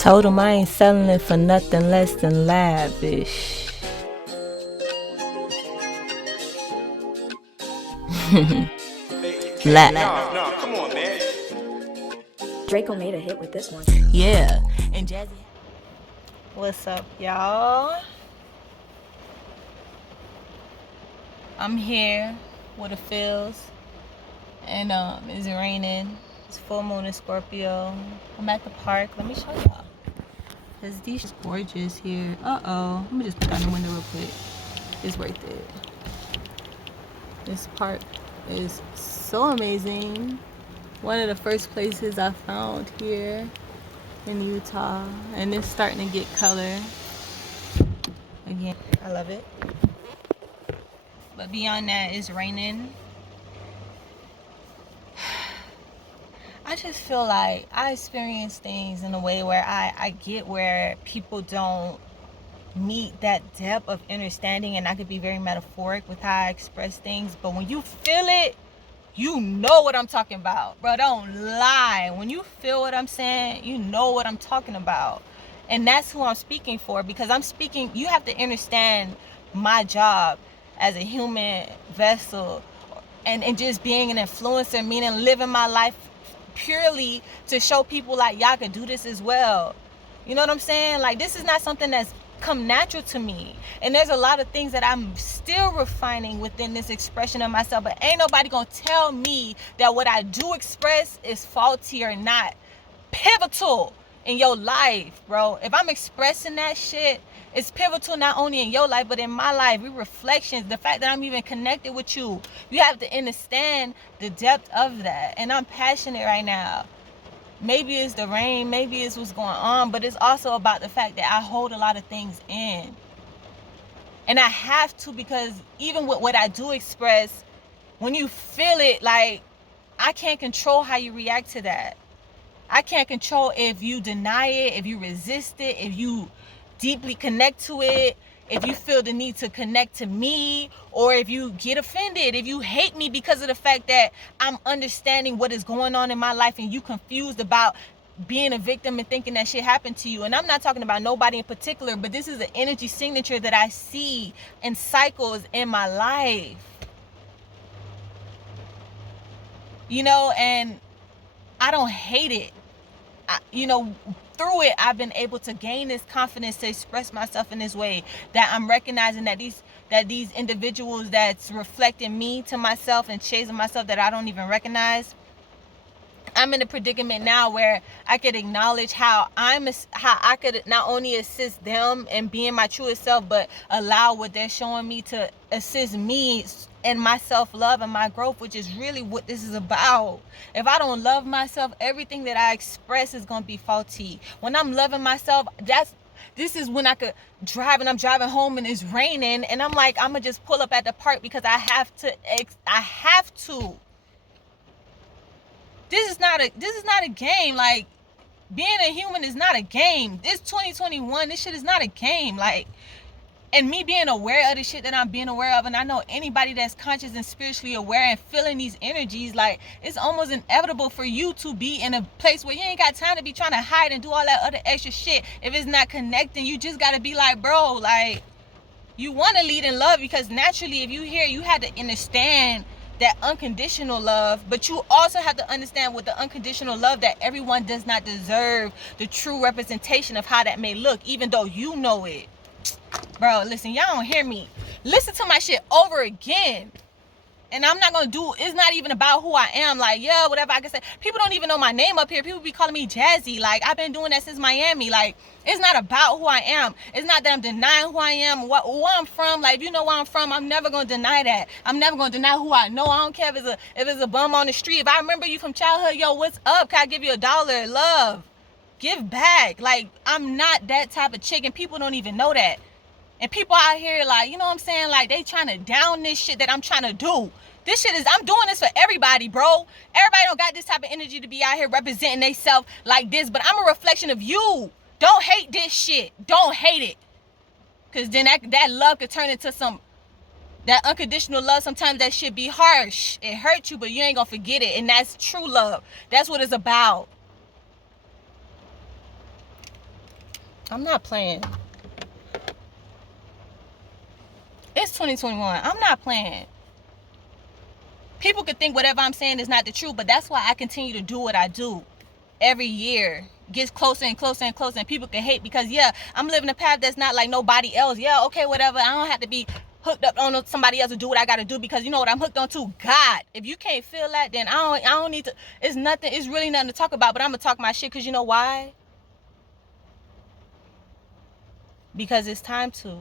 Told him I ain't selling it for nothing less than lavish. Nah, come on, man. Draco made a hit with this one. Yeah, and Jazzy. What's up, y'all? I'm here with the feels, and it's raining. It's full moon in Scorpio. I'm at the park. Let me show y'all. Cause these is gorgeous here. Let me just put down the window real quick. It's worth it. This park is so amazing. One of the first places I found here in Utah, and it's starting to get color again. I love it. But beyond that, it's raining. I just feel like I experience things in a way where I get where people don't meet that depth of understanding, and I could be very metaphoric with how I express things, but when you feel it, you know what I'm talking about, bro. Don't lie. When you feel what I'm saying, you know what I'm talking about. And that's who I'm speaking for, because you have to understand my job as a human vessel, and just being an influencer, meaning living my life purely to show people like y'all could do this as well. You know what I'm saying? Like, this is not something that's come natural to me, and there's a lot of things that I'm still refining within this expression of myself, but ain't nobody gonna tell me that what I do express is faulty or not pivotal in your life, bro. If I'm expressing that shit, it's pivotal not only in your life but in my life. We reflections. The fact that I'm even connected with you, you have to understand the depth of that. And I'm passionate right now. Maybe it's the rain, maybe it's what's going on, but it's also about the fact that I hold a lot of things in. And I have to, because even with what I do express, when you feel it, like, I can't control how you react to that. I can't control if you deny it, if you resist it, if you deeply connect to it, if you feel the need to connect to me, or if you get offended, if you hate me because of the fact that I'm understanding what is going on in my life and you confused about being a victim and thinking that shit happened to you. And I'm not talking about nobody in particular, but this is an energy signature that I see in cycles in my life. You know, and I don't hate it. Through it, I've been able to gain this confidence to express myself in this way, that I'm recognizing that these individuals that's reflecting me to myself and chasing myself that I don't even recognize. I'm in a predicament now where I could acknowledge how I could not only assist them in being my truest self, but allow what they're showing me to assist me in my self-love and my growth, which is really what this is about. If I don't love myself, everything that I express is going to be faulty. When I'm loving myself, this is when I could drive, and I'm driving home and it's raining, and I'm like, I'm going to just pull up at the park because I have to. This is not a game. Like, being a human is not a game. This 2021, this shit is not a game. Like, and me being aware of the shit that I'm being aware of, and I know anybody that's conscious and spiritually aware and feeling these energies, like, it's almost inevitable for you to be in a place where you ain't got time to be trying to hide and do all that other extra shit. If it's not connecting, you just gotta be like, bro, like, you want to lead in love, because naturally, if you hear, you had to understand that unconditional love, but you also have to understand with the unconditional love that everyone does not deserve the true representation of how that may look, even though you know it. Bro, listen, y'all don't hear me. Listen to my shit over again. And I'm not gonna do, it's not even about who I am. Like, yeah, whatever I can say. People don't even know my name up here. People be calling me Jazzy. Like, I've been doing that since Miami. Like, it's not about who I am. It's not that I'm denying who I am, where I'm from. Like, if you know where I'm from, I'm never gonna deny that. I'm never gonna deny who I know. I don't care if it's a bum on the street. If I remember you from childhood, yo, what's up? Can I give you $1? Love. Give back. Like, I'm not that type of chick, and people don't even know that. And people out here, like, you know what I'm saying? Like, they trying to down this shit that I'm trying to do. This shit is, I'm doing this for everybody, bro. Everybody don't got this type of energy to be out here representing themselves like this, but I'm a reflection of you. Don't hate this shit. Don't hate it. Because then that love could turn into that unconditional love. Sometimes that shit be harsh. It hurts you, but you ain't gonna forget it. And that's true love. That's what it's about. I'm not playing. It's 2021. I'm not playing. People could think whatever I'm saying is not the truth, but that's why I continue to do what I do. Every year gets closer and closer and closer, and people can hate because, yeah, I'm living a path that's not like nobody else. Yeah, okay, whatever. I don't have to be hooked up on somebody else to do what I got to do, because you know what I'm hooked on to? God. If you can't feel that, then I don't need to. It's nothing. It's really nothing to talk about, but I'm going to talk my shit, because you know why? Because it's time to.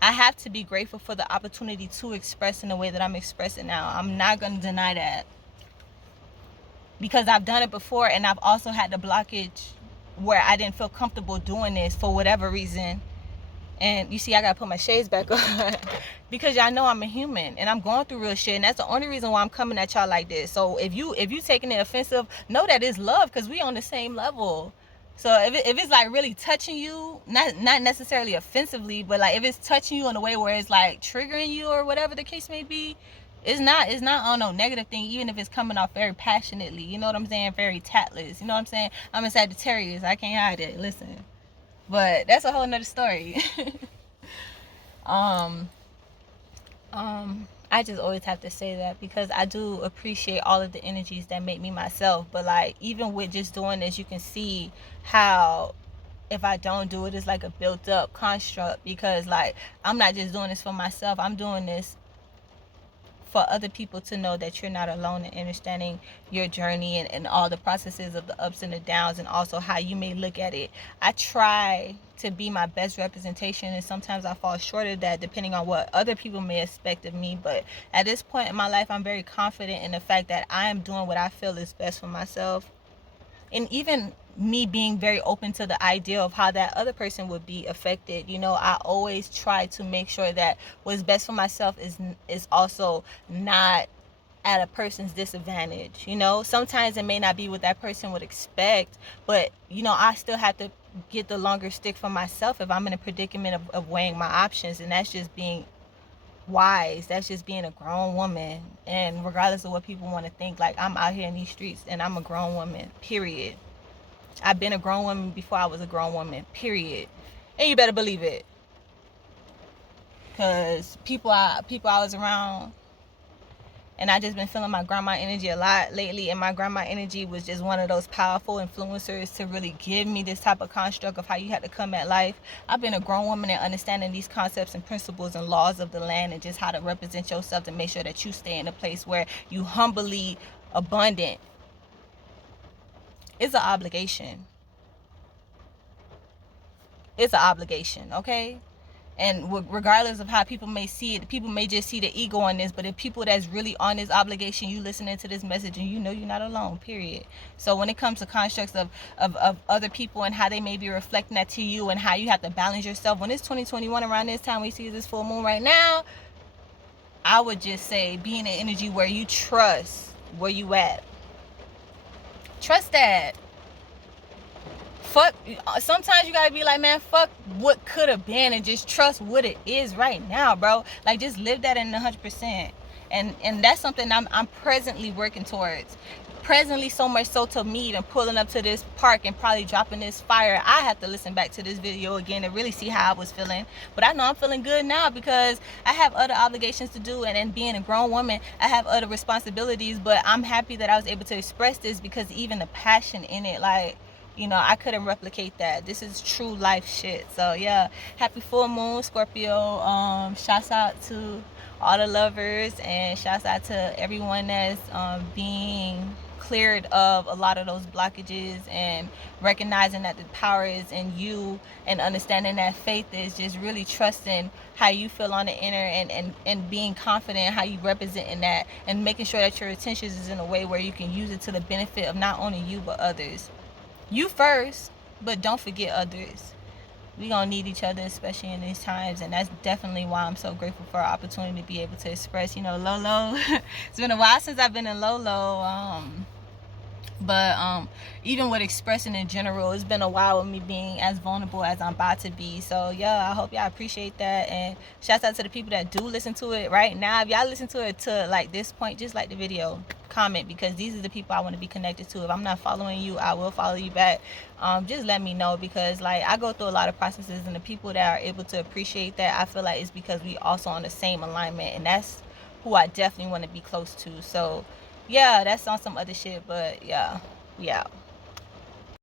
I have to be grateful for the opportunity to express in the way that I'm expressing now. I'm not going to deny that. Because I've done it before, and I've also had the blockage where I didn't feel comfortable doing this for whatever reason. And you see, I gotta put my shades back on because y'all know I'm a human and I'm going through real shit, and that's the only reason why I'm coming at y'all like this. So if you taking it offensive, know that it's love, because we on the same level. So if it's like really touching you, not necessarily offensively, but like if it's touching you in a way where it's like triggering you or whatever the case may be, it's not on no negative thing, even if it's coming off very passionately. You know what I'm saying? Very tactless. You know what I'm saying? I'm a Sagittarius. I can't hide it. Listen. But that's a whole nother story. I just always have to say that because I do appreciate all of the energies that make me myself. But like, even with just doing this, you can see how if I don't do it, it's like a built up construct, because like, I'm not just doing this for myself. I'm doing this for other people to know that you're not alone in understanding your journey and all the processes of the ups and the downs, and also how you may look at it. I try to be my best representation, and sometimes I fall short of that depending on what other people may expect of me. But at this point in my life, I'm very confident in the fact that I am doing what I feel is best for myself. And even me being very open to the idea of how that other person would be affected. You know, I always try to make sure that what's best for myself is also not at a person's disadvantage. You know, sometimes it may not be what that person would expect, but you know, I still have to get the longer stick for myself if I'm in a predicament of weighing my options. And that's just being wise. That's just being a grown woman. And regardless of what people want to think, like, I'm out here in these streets and I'm a grown woman, period. I've been a grown woman before I was a grown woman, period. And you better believe it, because people I was around, and I just been feeling my grandma energy a lot lately. And my grandma energy was just one of those powerful influencers to really give me this type of construct of how you had to come at life. I've been a grown woman and understanding these concepts and principles and laws of the land, and just how to represent yourself to make sure that you stay in a place where you humbly abundant. It's an obligation. It's an obligation, okay? And regardless of how people may see it, people may just see the ego on this, but if people that's really on this obligation, you listening to this message, and you know you're not alone, period. So when it comes to constructs of other people and how they may be reflecting that to you, and how you have to balance yourself, when it's 2021 around this time, we see this full moon right now, I would just say be in an energy where you trust where you at. Trust that. Fuck, sometimes you gotta be like, man, fuck what could have been, and just trust what it is right now, bro. Like, just live that in 100%. And that's something I'm presently working towards. Presently, so much so to me even pulling up to this park and probably dropping this fire. I have to listen back to this video again to really see how I was feeling. But I know I'm feeling good now, because I have other obligations to do, and being a grown woman, I have other responsibilities. But I'm happy that I was able to express this, because even the passion in it, like, you know, I couldn't replicate that. This is true life shit. So yeah, happy full moon, Scorpio. Shouts out to all the lovers, and shouts out to everyone that's being cleared of a lot of those blockages, and recognizing that the power is in you, and understanding that faith is just really trusting how you feel on the inner, and being confident in how you represent in that, and making sure that your attention is in a way where you can use it to the benefit of not only you but others. You first, but don't forget others. We gonna need each other, especially in these times, and that's definitely why I'm so grateful for our opportunity to be able to express. You know, Lolo. It's been a while since I've been in Lolo. But even with expressing in general, it's been a while with me being as vulnerable as I'm about to be. So yeah, I hope y'all appreciate that, and shouts out to the people that do listen to it right now. If y'all listen to it to like this point, just like the video, comment, because these are the people I want to be connected to. If I'm not following you, I will follow you back. Just let me know, because like I go through a lot of processes, and the people that are able to appreciate that, I feel like it's because we also on the same alignment, and that's who I definitely want to be close to. So yeah, that's on some other shit, but yeah, we out.